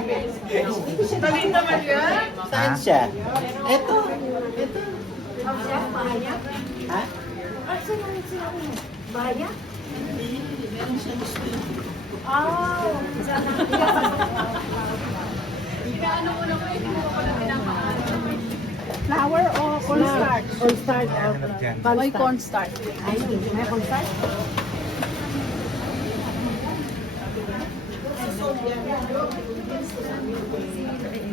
Mali naman yan. Saan siya? Ito. Baya? Ha? Saan namin sinabi mo? Baya? Meron siya gusto. Oh! Inaano mo naman, hindi mo pa na pinapaan. Flour o cornstarch? Cornstarch or May cornstarch. Ay, may cornstarch?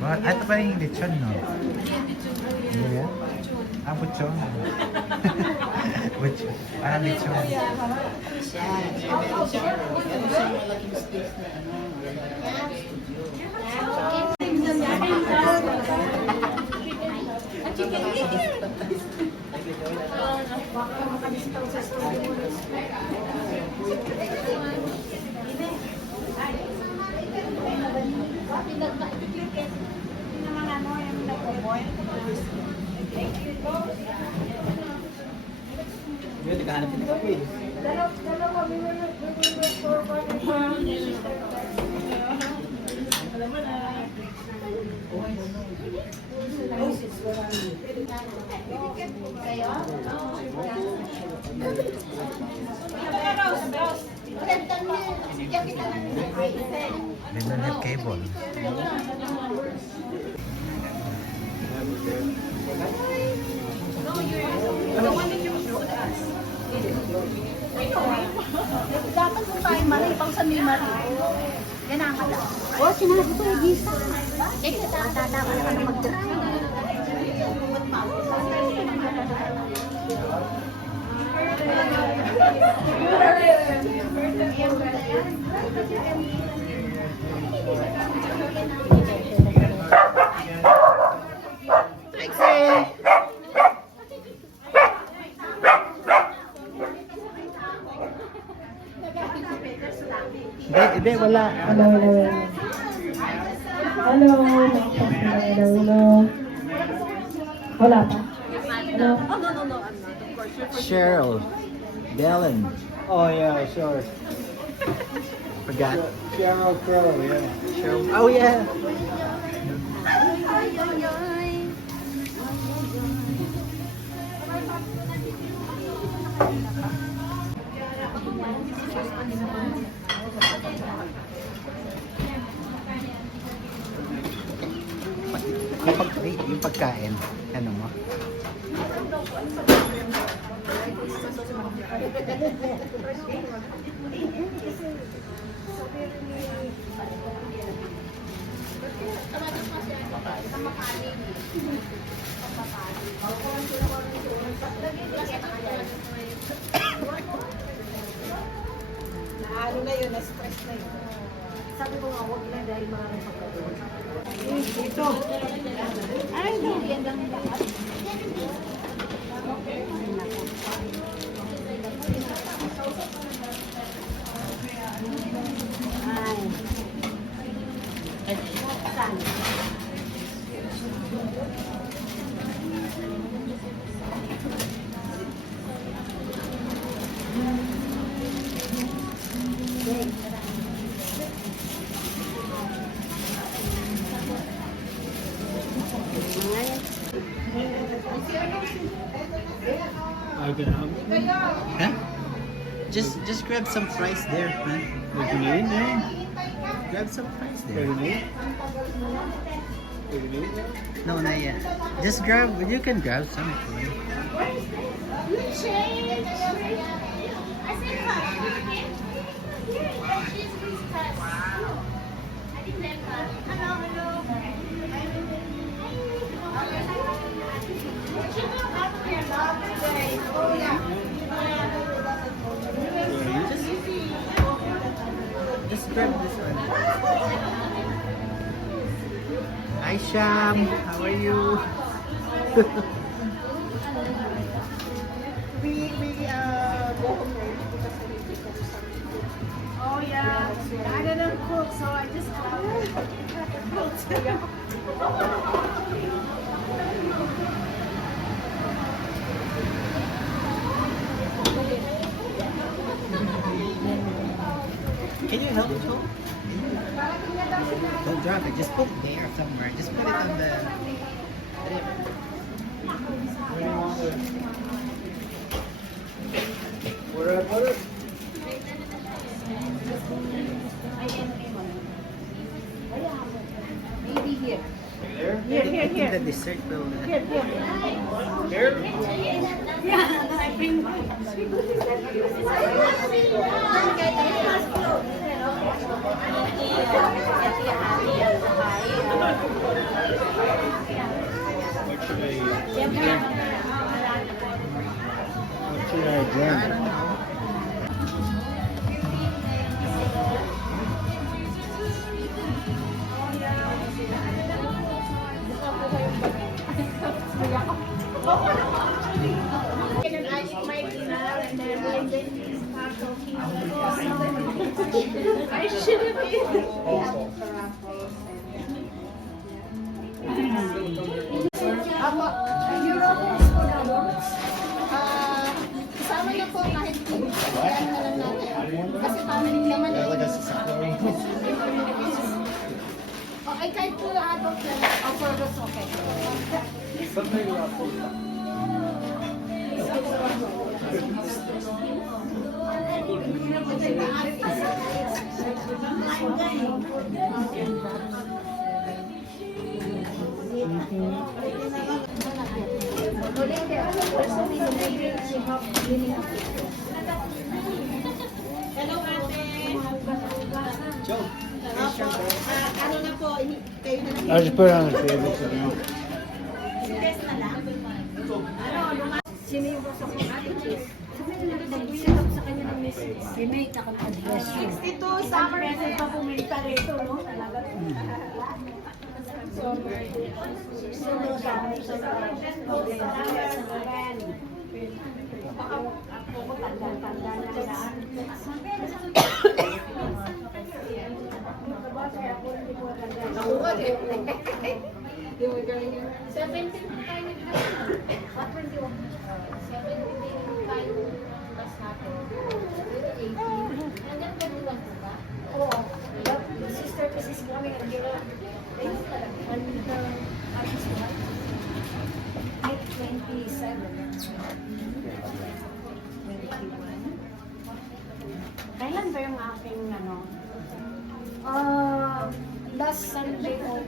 Ito pa yung lechon, no? Ano yan? Ah, butchon. Butchon. Parang lechon. Siya. Meron siyang malaking space na Yun, naghahanapin ako eh. They don't have cable. Dapat kung tayo mali, pang sa may mali. Yan ang kala. Oh, sinabi ko yung gisa. Eh, tatama ka na mag-try. Hindi, wala. Hello. Wala pa. Hello. Cheryl. Dellen. Oh yeah, sure. Forgot. Sheryl Crow, yeah. Cheryl. Oh, yeah. Yung pagkain, ano mo? Ano na yun, na-stress na yun. Sabi ko nga, huwag na dahil maraming pagkaroon. Ito. Ay, hindi. Yan lang lahat. Ay. Saan? Huh? Just grab some fries there, man. What you need, man? Grab some fries What there. you need? What you need? No, not yet. Just grab. You can grab some. Just grab this one. Hi, Sham. How are you? We go home early because I need to cook something. Oh yeah, I didn't cook, so I just Can you help me, Joe? Don't drop it. Just put there somewhere. Just put it on the. Where do you want it? Where do I put it? Maybe here. There? Here, I here, think the here. dessert will. Here, here. Here? Yeah, I bring. What should I I drink? don't know. I should have been. Apo, Europe po na mo. Kasama na po kahit ano na lang natin. Kasi family naman eh. Talaga sa sakura. O, ay kahit po adult na lang. O, for us, okay. Something about Hello, ate. Joe. Ano na po, kayo na lang. I just put it on the table so you know. Test na lang. Sino yung gusto ko natin, Chis? Nag-set up sa kanya ng message. Si May, nakapag-address. 62, summer present pa pumunta rito, no? Talaga. Sino sa amin sa ako ko tanda-tanda na lang. Ako ba din? Di mo galing yun. 17 tayo nag-happy. 21. 17 din tayo mas natin. 18. Hanggang 21 po ba? Oo. Sister kasi kami nag-gira. Ayun talaga. Artist ko ba? 27. 21. Kailan ba yung aking ano? Last Sunday of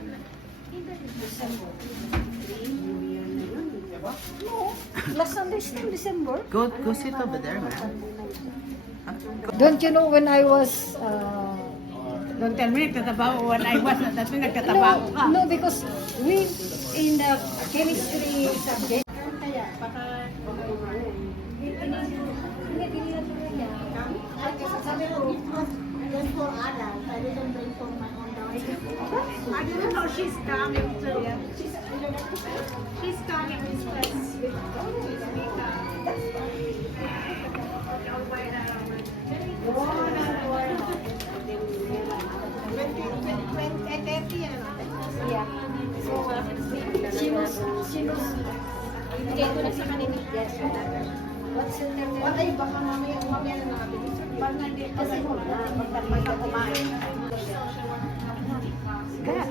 December. No, last Sunday is in December. Go sit over there, man. Don't you know when I was Don't tell me nagtatabaho when I was na dati nagtatabaho ka. no, because we in the chemistry subject. Kaya baka sabi ko, yan for adult. I didn't bring for my own knowledge. I didn't know she's coming to. She's coming this place. Yeah. So, she was, ibigay ko na sa kanina. Yes, what's your name? What ay, baka mamaya na natin. Pag hindi, kasi magka kumain. Kaya,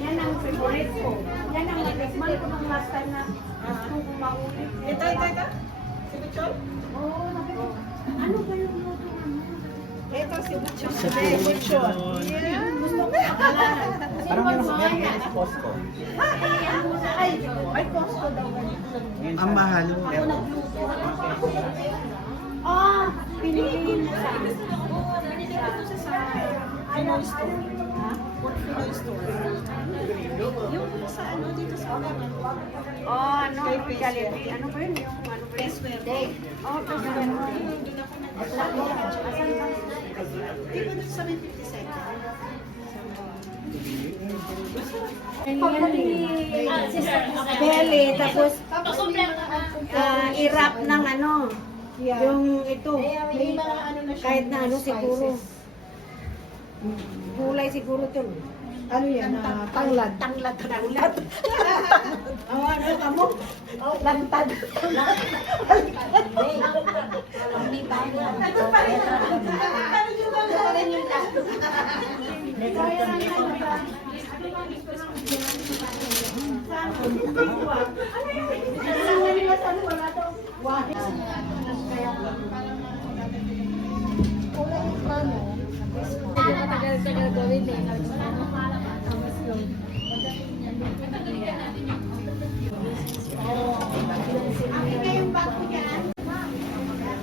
yan ang favorite ko. Yan ang natikman ko ng last time na gusto kong maulit. Ito. Si Bichol? Oo, nakikita. Ano ba yung luto naman? Ito si Bichol. Sa Bichol. Gusto ko Parang meron sa Costco. Ay, Costco daw. Ang mahal. Ako nagluto. Ah, pinili mo sa Pinoy store. Ha? Pinoy store. Yung sa ano dito sa Oh, ano? Jollibee. Ano ba yun? Yung ano ba yun? Day. Oh, pero ano? Dito sa 57. Belly, tapos i-wrap ng ano, yung ito, May mga ano na siya. kahit na ano siguro. Gulay siguro ito. Ano yan? Tanglad. Tanglad. Ang ano ka mo? Lantad. Hindi pa. Ito pa rin. Matagal-tagal gawin eh.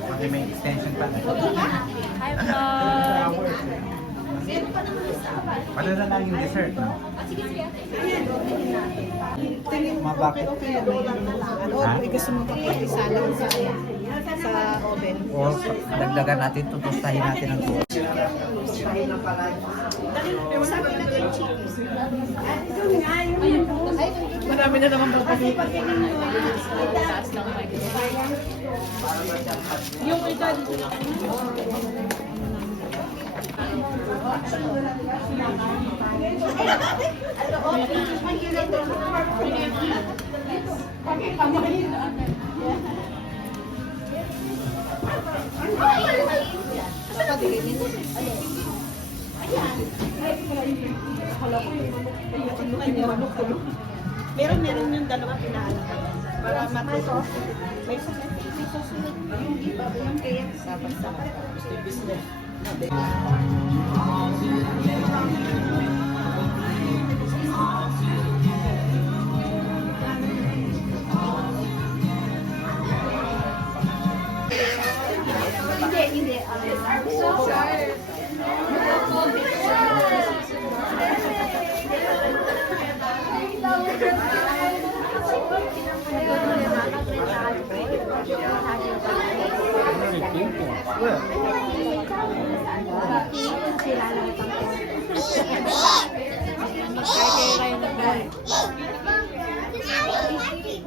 Okay, may extension pa. Hi, vlog! Ano na lang yung dessert, no? Mga bakit? Ano, gusto mo pakisalang sa oven. O dagdagan natin, tutustahin natin ang buo. Marami na naman pagpapit. Yung ito dito. Meron yung dalawa pinahala para matuto. May susunod yung iba yung kaya sabat-sabat. Business. Hindi.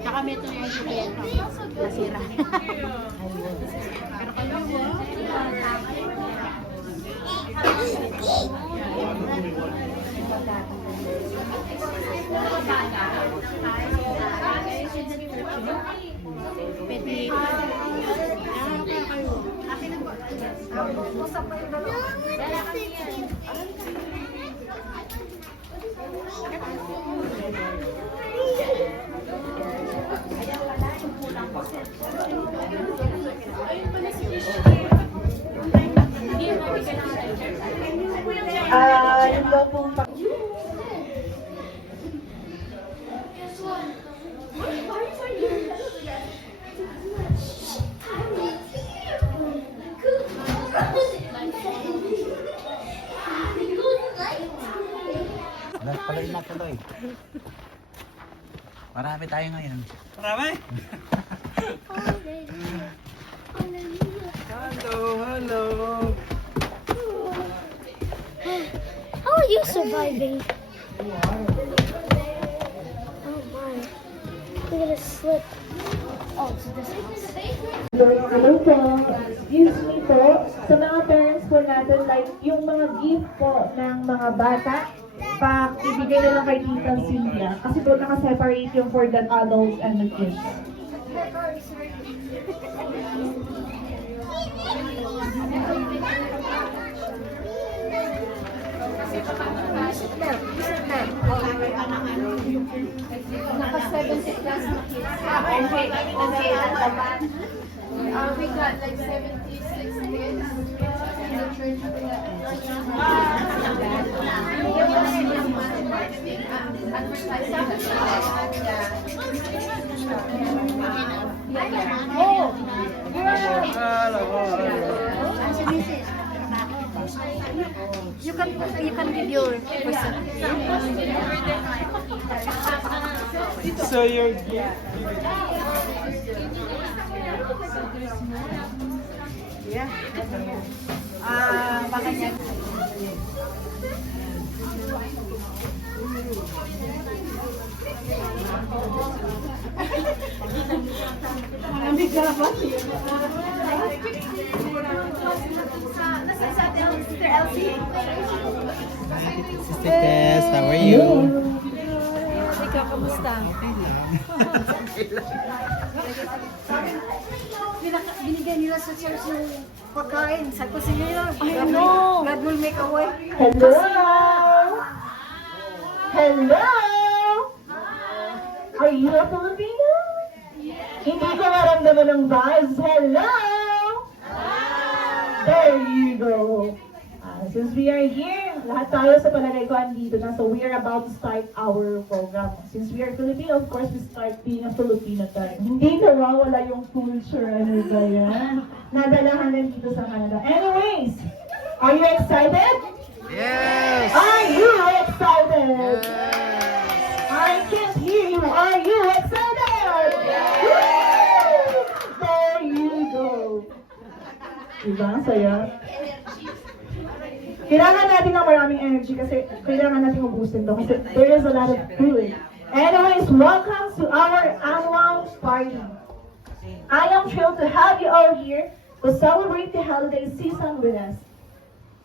Tsaka may ito yung sibenta. Nasira. Yung daw pong Tuloy. Marami tayo ngayon. Marami? Hello. How are you surviving? Oh my. You're gonna slip. Oh, it's this house. Hello po. Excuse me po. Sa mga parents po natin, like, yung mga gift po ng mga bata, ibigay na lang kay Tita Cynthia. Kasi po naka-separate yung for the adults and the kids. Naka-70 plus na kids. Okay. We got like 76 kids. In the church. Oh! You can give your person. So you're gift. Bakit yan? Malamig ka na ba? Sister Elsie. Sister Tess, how are you? Ikaw Mayor, kamusta? Binigay nila sa church yung pagkain. Sabi ko si Mayor, God will make a way. Hello! Hello! Are you a Filipino? Hindi ko maramdaman ng vibes. Hello! There you go. Since we are here, lahat tayo sa palagay ko andito na. So we are about to start our program. Since we are Filipino, of course, we start being a Filipino tayo. Hindi nawawala yung culture. Ano ba yan? Nadalahan din dito sa Canada. Anyways, are you excited? Yes! Are you excited? I can't hear you. Are you excited? Woo! There you go. Diba? Ang saya. Kailangan natin ng maraming energy kasi kailangan natin ubusin to kasi there is a lot of food. Anyways, welcome to our annual party. I am thrilled to have you all here to celebrate the holiday season with us.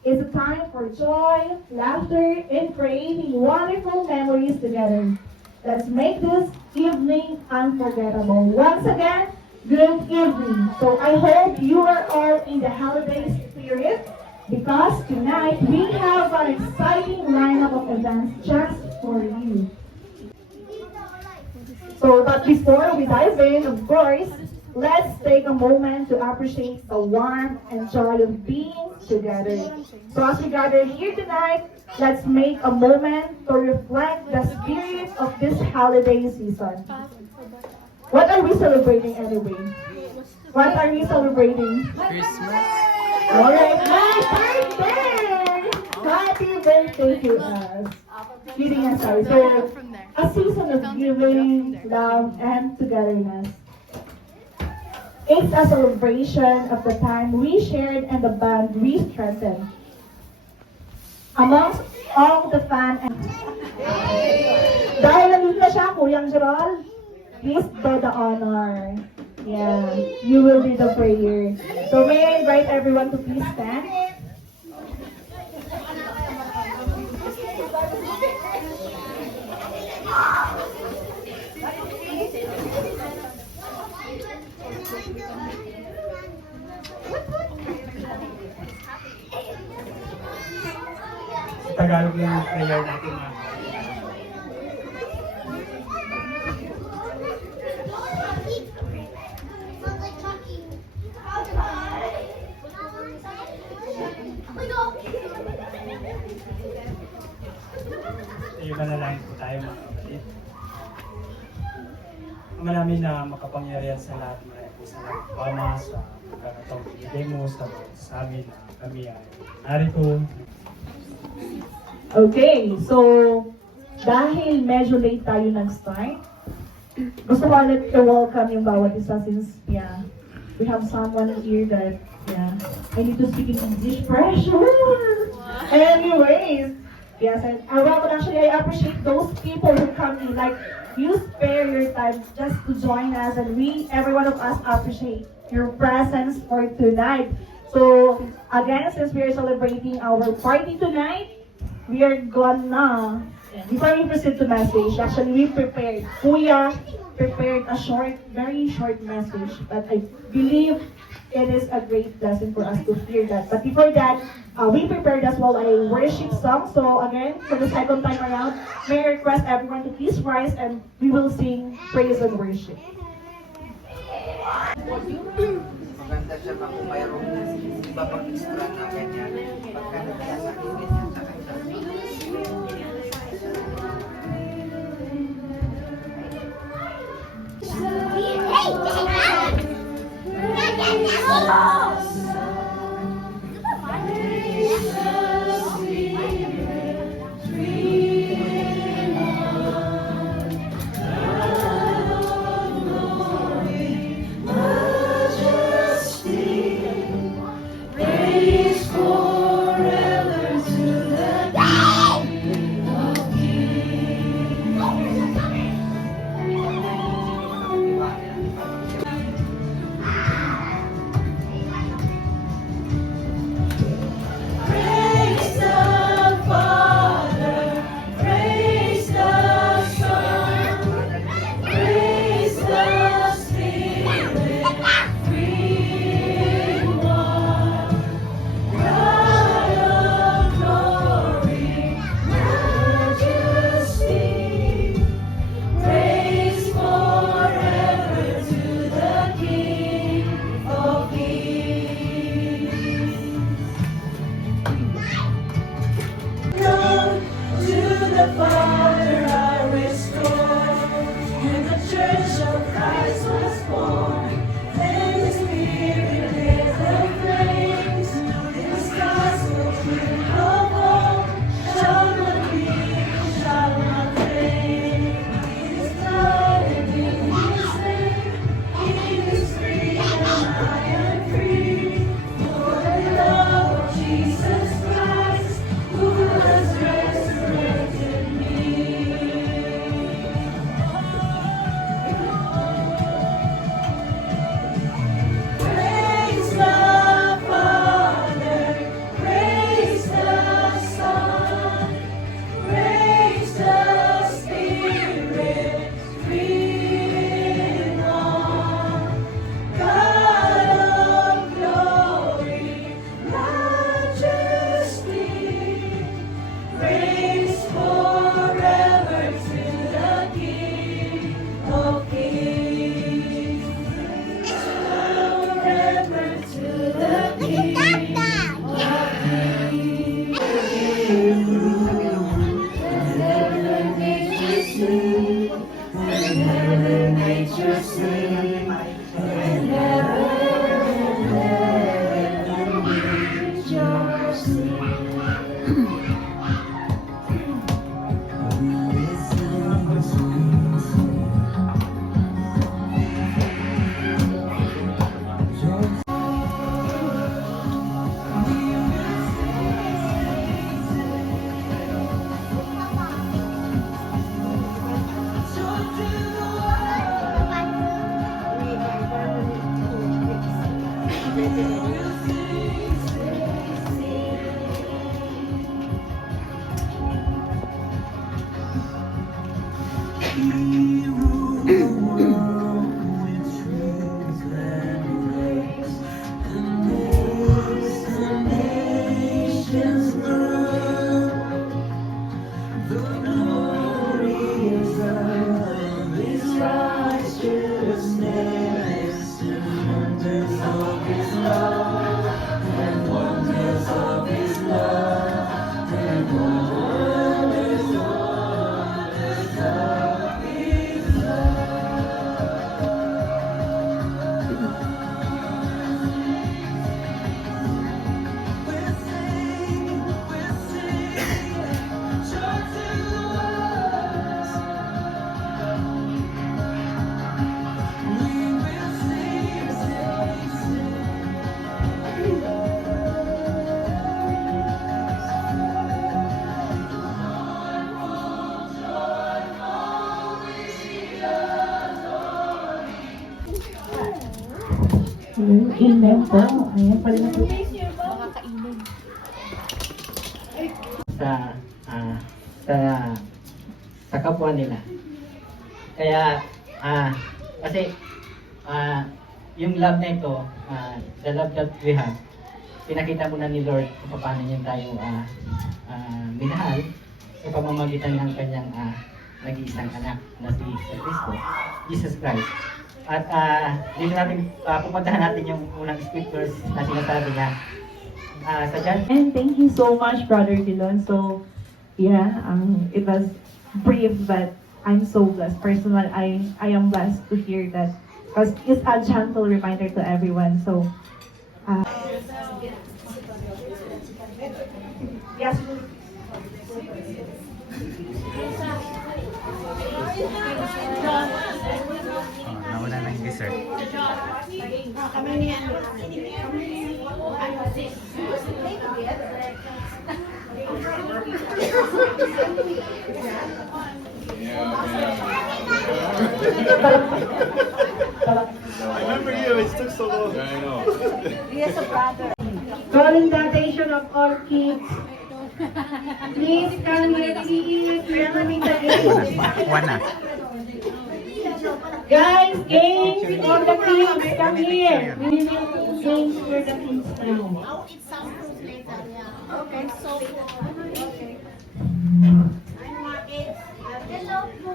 It's a time for joy, laughter, and creating wonderful memories together. Let's make this evening unforgettable. Once again, good evening. So I hope you are all in the holiday spirit because tonight we have an exciting lineup of events just for you. So, but before we dive in, of course, let's take a moment to appreciate the warmth and joy of being together. So as we gather here tonight, let's make a moment to reflect the spirit of this holiday season. What are we celebrating anyway? What are we celebrating? Christmas. Alright, my birthday! Happy birthday to us. Kidding aside, so a season of giving, love, and togetherness. It's a celebration of the time we shared and the bond we strengthened. Amongst all the fun and... Dahil nandito na siya, Kuyang Gerald, please do the honor. Yeah, you will be the prayer. So may I invite everyone to please stand. Tagalog lang yung prayer natin. Ayun na lang po tayo mga kapatid. Marami na makapangyarihan sa lahat ng po sa nagpama sa pagkakataong binigay mo sa amin na kami ay narito. Okay, so dahil medyo late tayo nag-start, gusto ko ulit i-welcome yung bawat isa since, yeah, we have someone here that, yeah, I need to speak in English. Pressure! Anyways, yes, and I appreciate those people who come in, like, you spare your time just to join us, and every one of us appreciate your presence for tonight. So, again, since we are celebrating our party tonight, we are gonna, before we proceed to message, actually we prepared, Kuya prepared a short, very short message, but I believe it is a great blessing for us to hear that. But before that, we prepared as well a worship song. So again, for the second time around, may I request everyone to please rise and we will sing praise and worship. Maganda siya kung mayroong iba pang extra na ganyan. Pagka nakikinig niya sa kanya. Amen po. Ayan pala na po. sa sa sa kapwa nila. Kaya kasi yung love na ito, the love that we have, pinakita mo na ni Lord kung paano niya tayo minahal sa pamamagitan ng kanyang nag-iisang anak na si Kristo, Jesus Christ. At dito natin pupuntahan natin yung unang scriptures na sinasabi niya sa John. And thank you so much, Brother Dylan. So, yeah, it was brief, but I'm so blessed. Personally, I am blessed to hear that because it's a gentle reminder to everyone. So, yes. Nawala na yung dessert. Kami niya. I remember you, it took so long. I know. He has a brother. Calling the attention of all kids. Please come here, please. We are having the game. One na. Guys, games, all the kids, come here. We will do games for the kids now. Okay, so, okay. Hello po.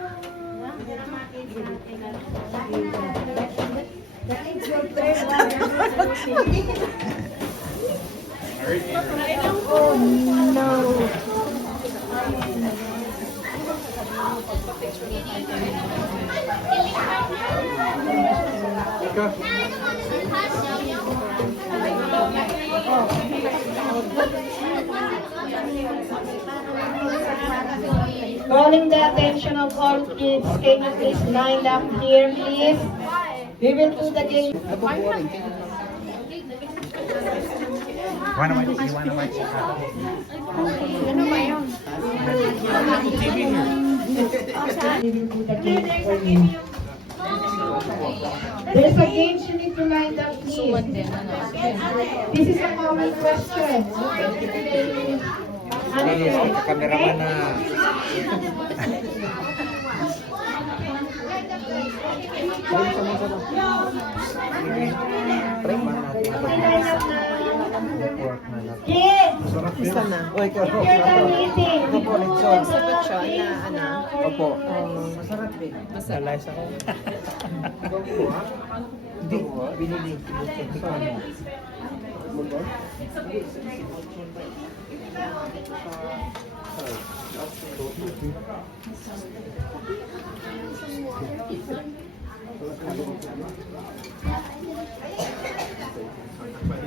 Oh no. Calling the attention of all kids, can you please line up here, please? We will do the game. Wanna watch? You wanna watch? We will do the game for you. There's a game you need to line up, please. This is a common question. Kameraman na. Kids! Isa na. Oy, You're done eating. Sabat siya na Opo. Masarap eh. Masarap ako. Hindi. Binili.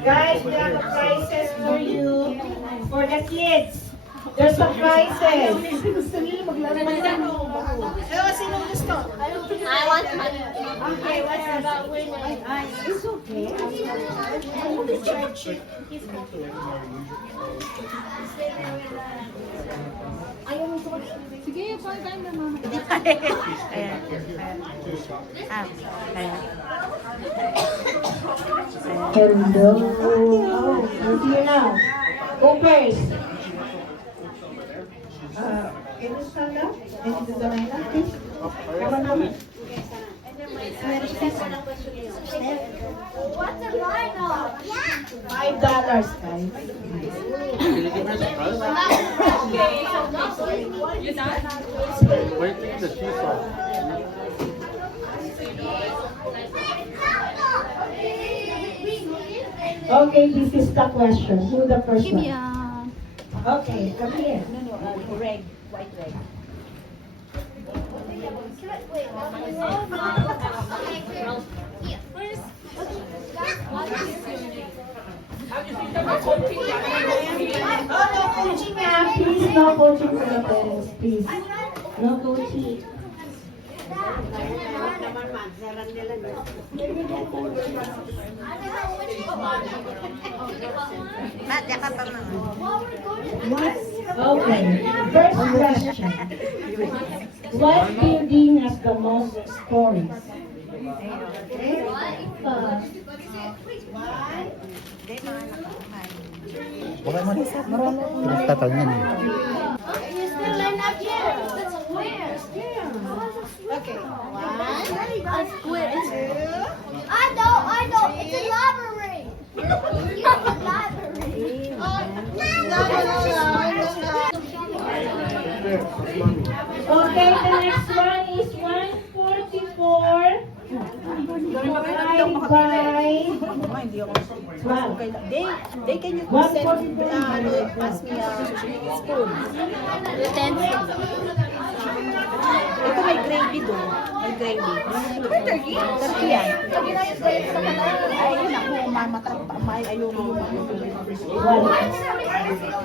Guys, we have a prizes for you, for the kids. There's some prizes. Sino gusto? I want money. Okay, what's about winning? It's okay. I will charge it. Sige, pag-time na mama. Hello. Who's here now? Go first. Can you stand up? And to the line up, please. Come on, come on. What's the line of? $5, guys. Wait till the cheese sauce. Okay, this is the question. Who the first one? Okay, come here. Red, white red. Oh, no coaching, ma'am. Please, no coaching for the parents, please. No coaching. Okay, first question. What building has the most stories? Okay mo. Pinagtatangan eh. You still line up here. That's square. Okay. A square. I know. It's a library. It's a library. Okay, the next one is 144 divided by 12. They can you send pass me a spoon. Ito may gravy doon. May gravy. Turkey yan. Ay, yun ako. Ayoko yung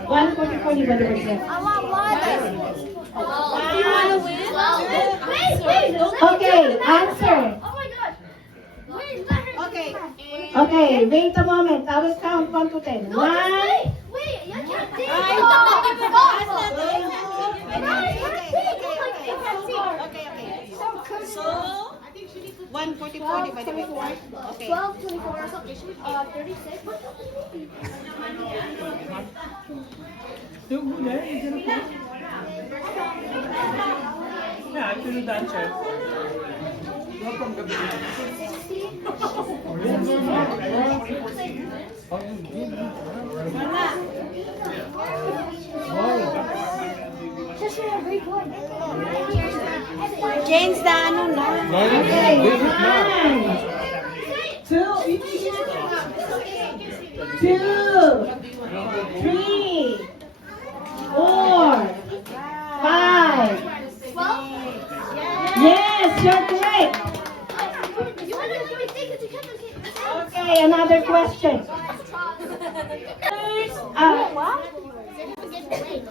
144 divided by 12. I want water. Do you want to win? Wait. Okay, answer. Oh my God. Wait. Okay. Okay, wait a moment. I will count 1 to 10. 1. Wait. You can't see. So, 144 divided by 4. Okay. 12, 24 or something. 36. Yeah, I can do that, chef. James, the ano na? Okay, 1, 2, 3, 4, 5. Yes, you're correct. Okay, another question.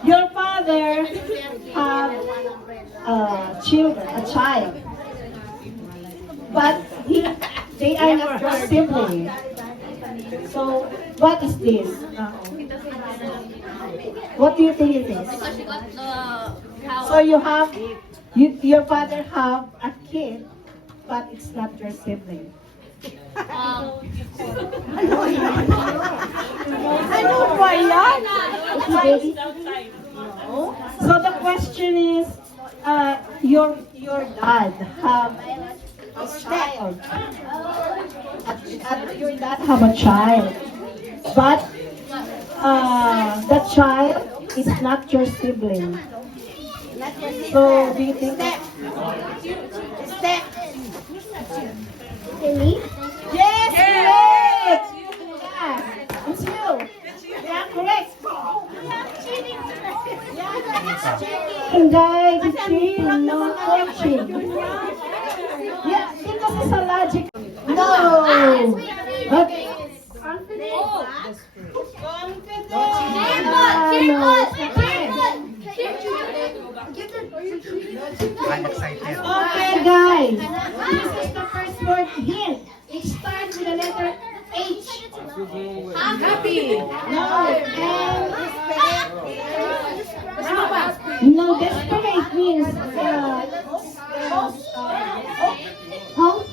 Your father have children, a child, but they are not your siblings. So, what is this? What do you think it is? So you have, your father have a kid, but it's not your sibling. Ano ba yan? Baby? So the question is, your dad have a child. Your dad have a child, but the child is not your sibling. So do you think that? Me? Yes, correct. Yeah, it's you. Yeah, correct. Hindi, it's cheating, no coaching. kasi sa logic. No! Okay. I'm excited. Okay, guys. This is the first word hint. It starts with the letter H. Happy. No. And no, desperate means hope.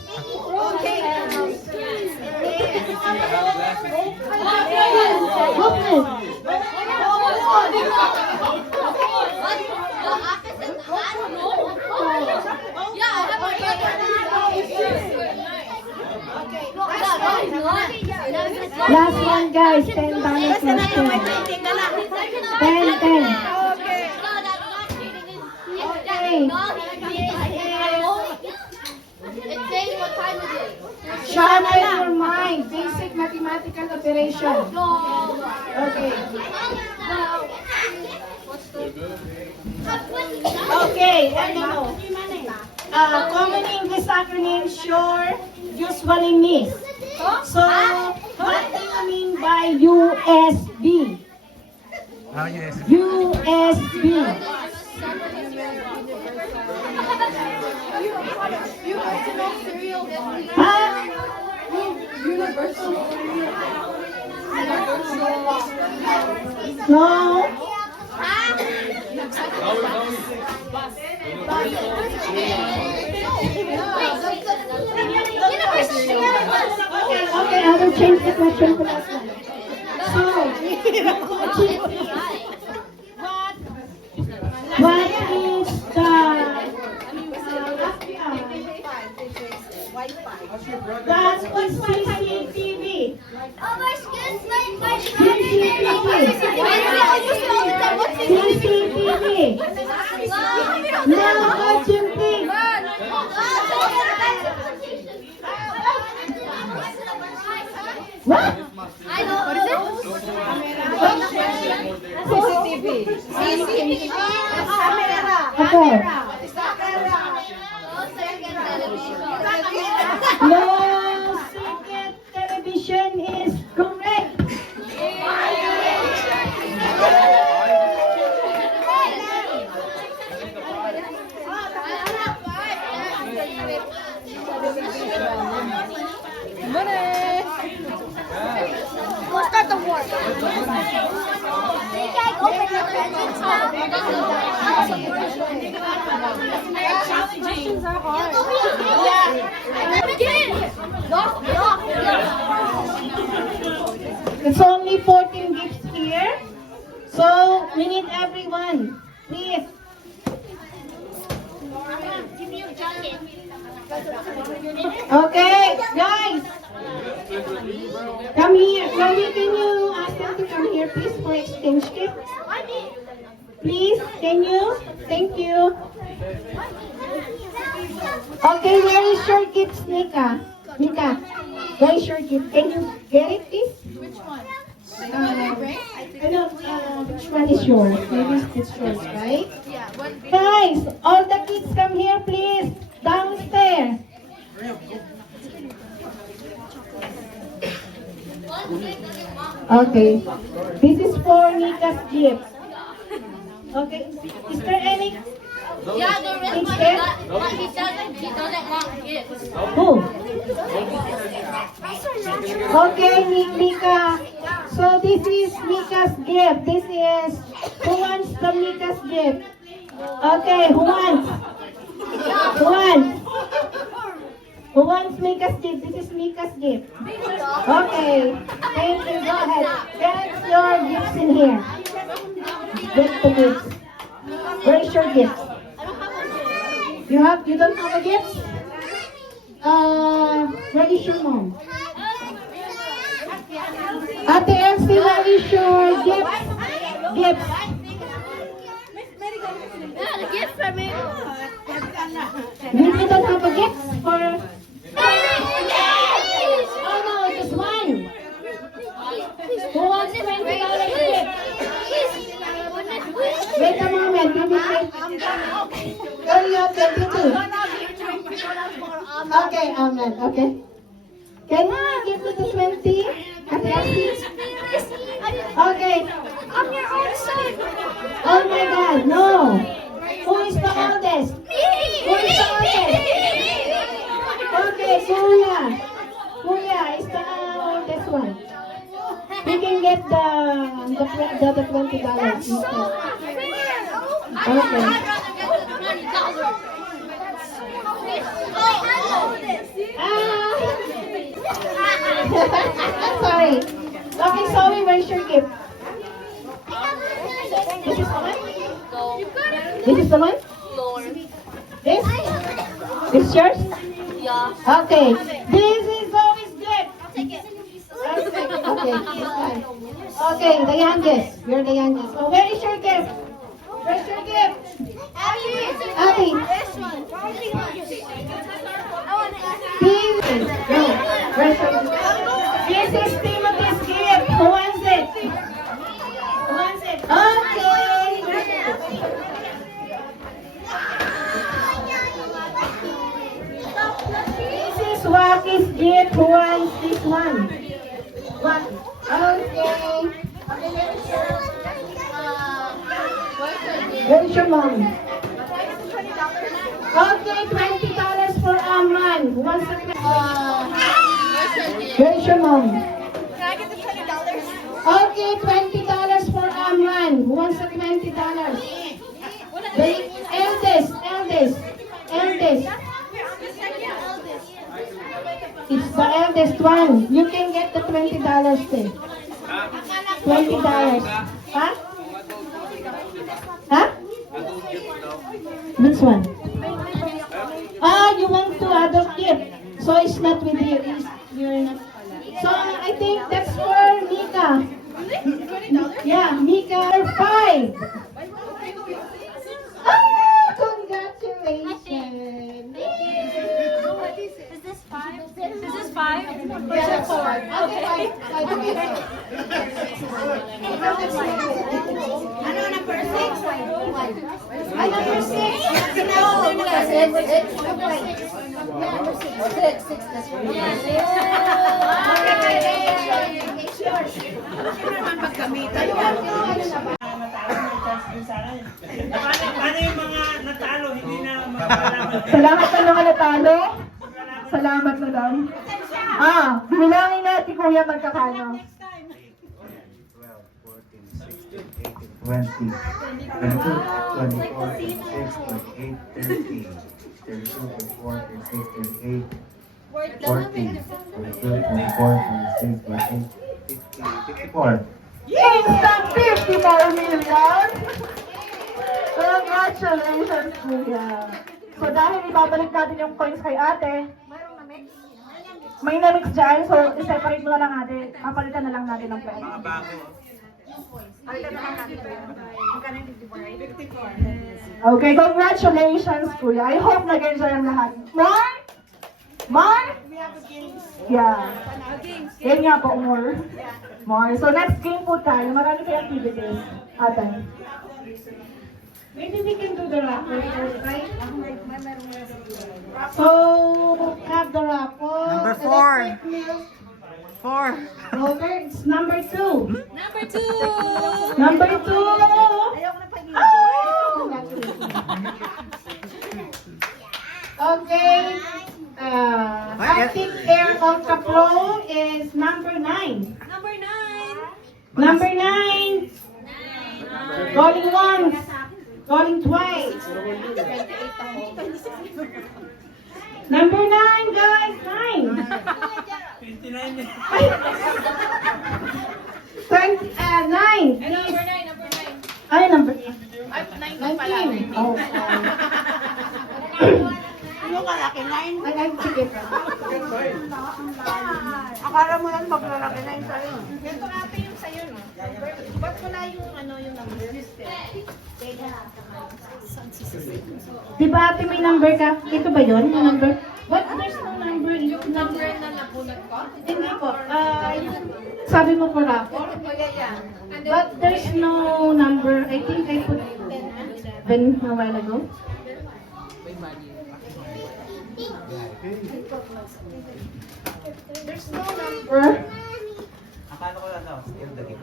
Hopeless. Last one, guys. 10 balance question. 10, 10. It says what time it is. Sharpen your mind. Basic mathematical operation. Okay. Okay, ano? Common English acronym sure usually miss. So, what do you mean by USB? Oh, yes. USB. Huh? No. Okay, I will change the question to last one. What is that's what CCTV. CCTV. Now what you think? What? Okay. No, second television is correct. Go start the war. You guys open your presents now. Questions are hard. It's only 14 gifts here. So we need everyone. Please. Give me your jacket. Okay, guys. Come here. Ravi, can you ask them to come here, please, for exchange gift? Please, can you? Thank you. Okay, where is your gift, Nika? Nika, where is your gift? Can you get it, please? Which one? I don't, which one is yours? Maybe it's yours, right? Yeah, one big. Guys, all the kids come here, please. Downstairs. Okay. This is for Nika's gift. Okay. Is there any? Yeah, there is It's one. there? But he doesn't want gifts. Who? Okay, Nika. So this is Nika's gift. This is who wants the Nika's gift? Okay, who wants? Who wants? Who wants Mika's gift? This is Mika's gift. Okay, thank you. Go ahead. Get your gifts in here. Get the gifts. Where's your gift? You don't have a gift? Where is your mom? Ate Elsie, where is your gift? Gifts. Yeah, the gift for me. You don't have a gift for... Oh no, just one. Who wants $20 gift? Wait a moment, give me $20. Hurry up, 22. Okay, amen. Okay. Can I give me the 20? Ate Elsie? Okay. I'm your own son. Oh my God, no. Who is the oldest? Who is the oldest? Okay, Kuya. Kuya is the oldest one. We can get the $20 instead. Okay. Sorry. Okay, sorry, where's your gift? This is the one? This is the one? This? This is yours? Yeah. Okay. This is always good. Take it. Okay, fine. Okay, the youngest. You're the youngest. So where is your gift? Where's your gift? Abby. This one. This. No. Where's your gift? This is Timothy's gift. Who wants it? Who wants it? Okay. This is Waki's gift. Who wants this one? Waki. Okay. Where's your mom? Okay, $20 for Amran. Who wants the Where's your mom? Can I get the $20? Okay, $20 for Amran. Who wants the $20? The eldest. It's the eldest one. You can get the $20 then. $20. Huh? Huh? Which one? Ah, you want to adult gift. So it's not with you. You're not. So I think that's for Mika. Yeah, Mika 5. Ah, congratulations. Is this 5? Is this 5? Yeah, that's 4. Okay, 5. Ano, number 6? Ay, number 6. Paano yung mga natalo? Hindi na makakalaman. Salamat sa mga natalo. Salamat na lang. Bilangin natin kuya magkakano. 20, 22, 24, 26, 28, 30, 32, 34, 36, 38, 40, 42, 24, 26, 28, 50, 54. Instant 54 million! Congratulations, kuya. So dahil ibabalik natin yung coins kay ate, may namix dyan, so i-separate mo na lang ate. Papalitan na lang natin ng pwede. Mga bago. Okay, congratulations, kuya. I hope nag-enjoy ang lahat. More? More? Yeah. Yan nga po, more. More. So next game po tayo. Marami kayo activities. Ate. Maybe we can do the raffle first, right? So, have the raffle. Number 4. Electric milk. 4. Rover, it's number 2. Number 2! Number 2! Oh! Okay. Arctic Air Ultra Pro is number 9. Number 9! Number 9! Going once. Going twice. Number 9, guys. 9. 29 9. Number 9, number 9. Ay, number 8. 19. 19. Oh, Ano ka, laki 9? ay, sige. Akala mo yan maglalaki na yung sa'yo. Ito ate yung sa'yo, no? Ba't wala yung, yung number? Di ba ate may number ka? Ito ba yun? Yung number? But there's no number. Yung number na napunod ko? Hindi po. Sabi mo po rapo? But there's no number. I think I put 10 a while ago. There's no number. Akala ko lang daw, skill the game.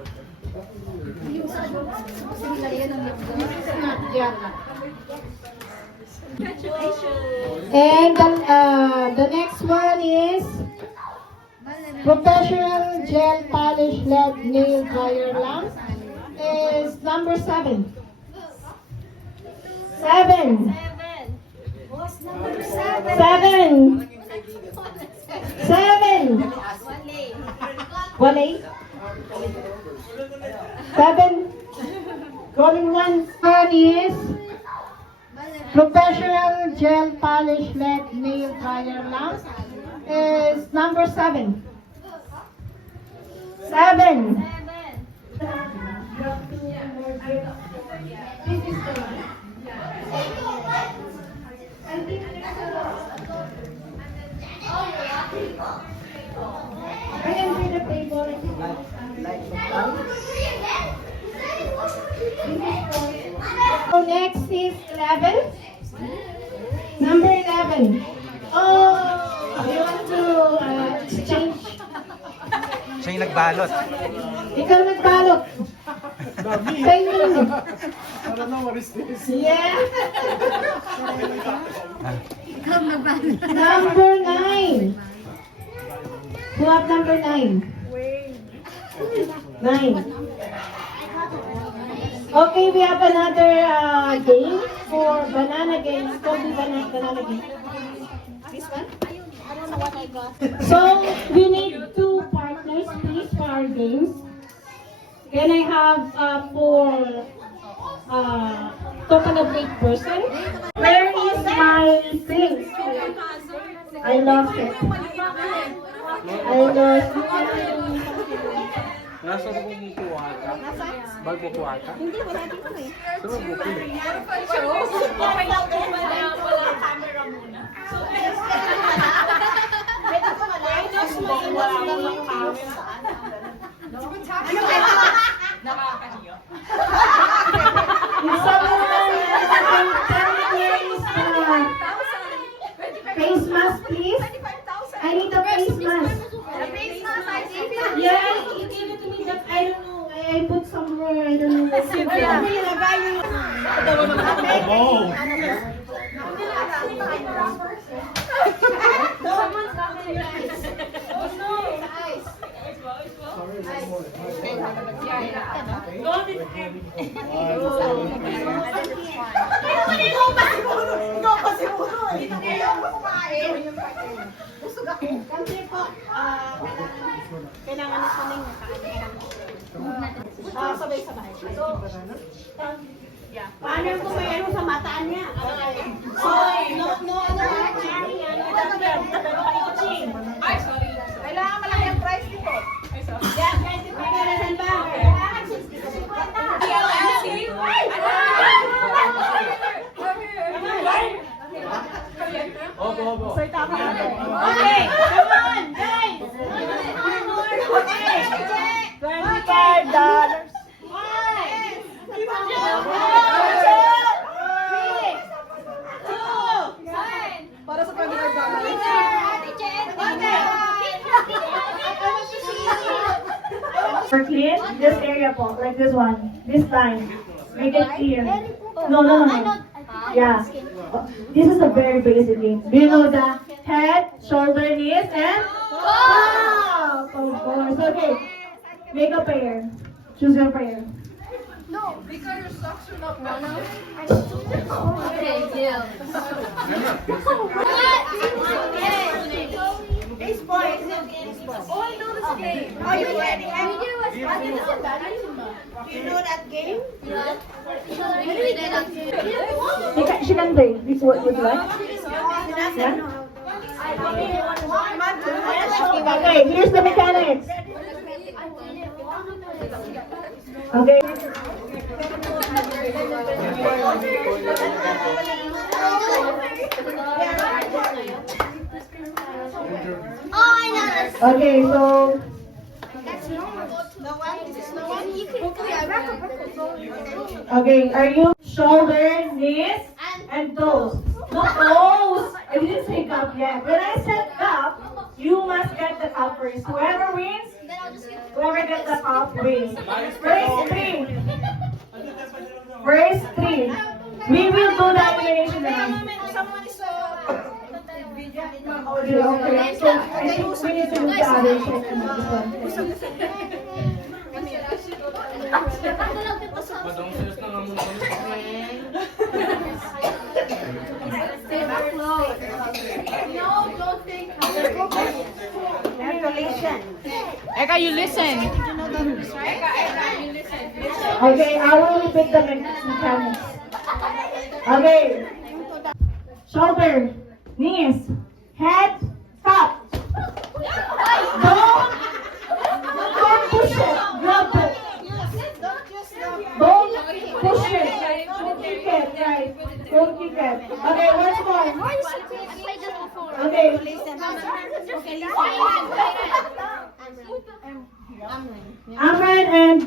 And the next one is professional gel polish LED nail dryer lamp is number 7. 7. 7. 7. 1A. 7. Calling one is professional gel polish LED nail dryer lamp is number 7. 7. I enter the table. So next is 11. Number 11. Oh, you want to exchange? Siya yung nagbalot. Ikaw nagbalot. Sa inyo. I don't know what is this. Yeah. Number 9. Who have number 9? 9. Okay, we have another game for banana game. Coffee banana game. This one? I don't know what I got. So, we need 2 partners, please, for our games. Can I have 4 total of 8 person? Where is my thing? I lost it. I lost it. Nasa bumukuha ka? Bagbukuha ka? Hindi, wala dito eh. Saan mo bukuha? If someone can tell me where is the face mask, please? I need a face mask. Yeah, you gave it to me, but I don't know. I put somewhere, I don't know. Oh! Kasi po, kailangan ni Suning sabay-sabay. So, paano kung may ano sa mataan niya? So, no, ay, sorry. Kailangan malaki ang price dito. Yan, 25 na ba? Kailangan 60. Opo. Okay, come on, guys! $25. Para sa For clean, this area po, like this one, this line, make it clear. No. Yeah. This is a very basic game. Do you know the head, shoulder, knees, and top? Of course. Okay. Make a pair. Choose your pair. Okay, deal. This boy, oh, I know this game. Are you ready? Do you know that game? She can play. This what would you like? Yeah? Okay, here's the mechanics. Okay. Okay, so okay, are you shoulder, knees, and toes? No, toes. I didn't say cup yet. When I said cup, you must get the cup first. Whoever wins, whoever gets the cup wins. Race 3. Race 3. We will do the elimination round. Okay, okay. So I think we need to do the other section of this one. Eka, you listen. Okay, I will repeat the mechanics. Okay. Shoulder, knees, head, cup. Don't push it. Grab it. Don't push it. Don't kick it. Right. Don't kick it. Okay, once more. Okay. Amran and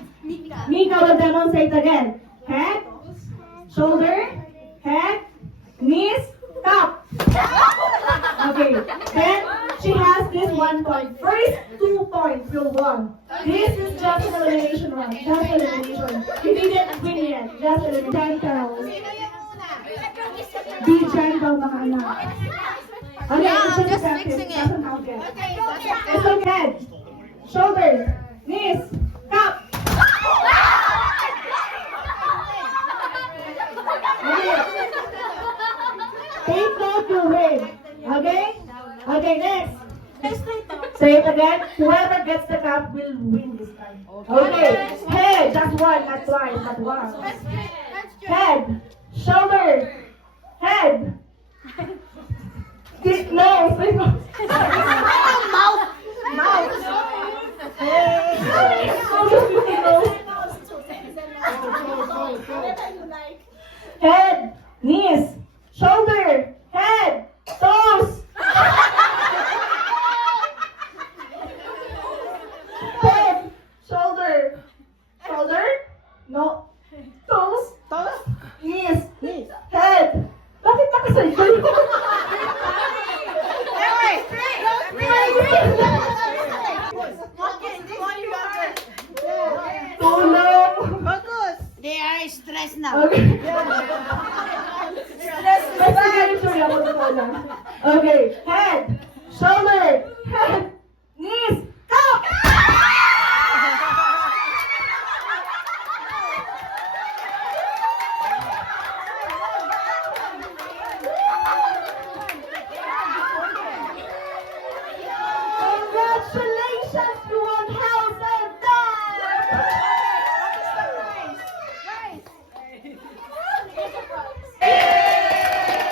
Mika will demonstrate again. Head, shoulder, head, knees, cup. Okay, then she has this 1 point. First 2 points will won. This is just an elimination round. Just elimination. You didn't win yet. Just elimination. Gentle. Be gentle, mga anak. Okay, just fixing it. Doesn't count yet. It's okay. Head, shoulder, knees, cup. Okay. Take note you win. Okay? Okay, next. Say it again. Whoever gets the cup will win this time. Okay. Head, just one, not twice, but one. Head, shoulder, head. Nose. Mouth. Head, knees, shoulder, head, toes. Head, shoulder, no, toes, knees, head. Bakit nakasalita yun? Tulong. They are stressed now. Okay. Basta ganito lang ako totoo lang. Okay. Head, shoulder, head, knees, cup! Congratulations, you won house and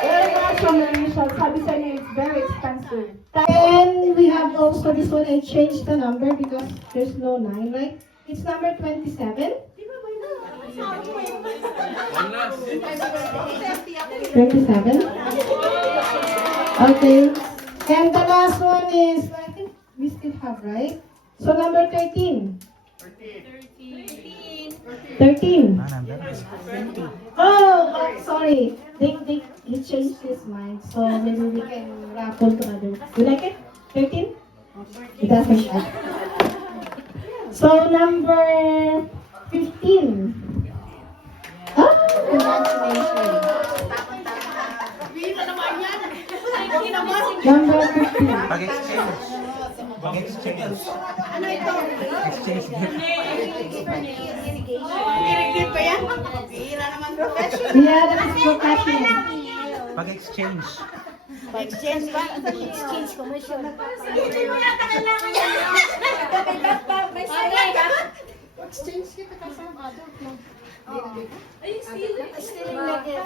very much congratulations. Sabi sa inyo, it's very expensive. And we have also this one, I changed the number because there's no 9, right? It's number 27. 27. Okay. And the last one is, I think we still have, right? So number 13. 13. Oh, sorry. He changed his mind. So maybe we can raffle together. You like it? 13? He doesn't like. So number 15. Oh, congratulations. Number 15. Pag-exchange. Pag-exchange. Ano ito? Exchange gift. Kirigit pa yan? Bihira naman professional. Yeah, that is professional. Pag-exchange. Exchange ba? Exchange commission. Hindi mo yata kailangan yan. May sila ka? Exchange kita kasama. Ay, still like it.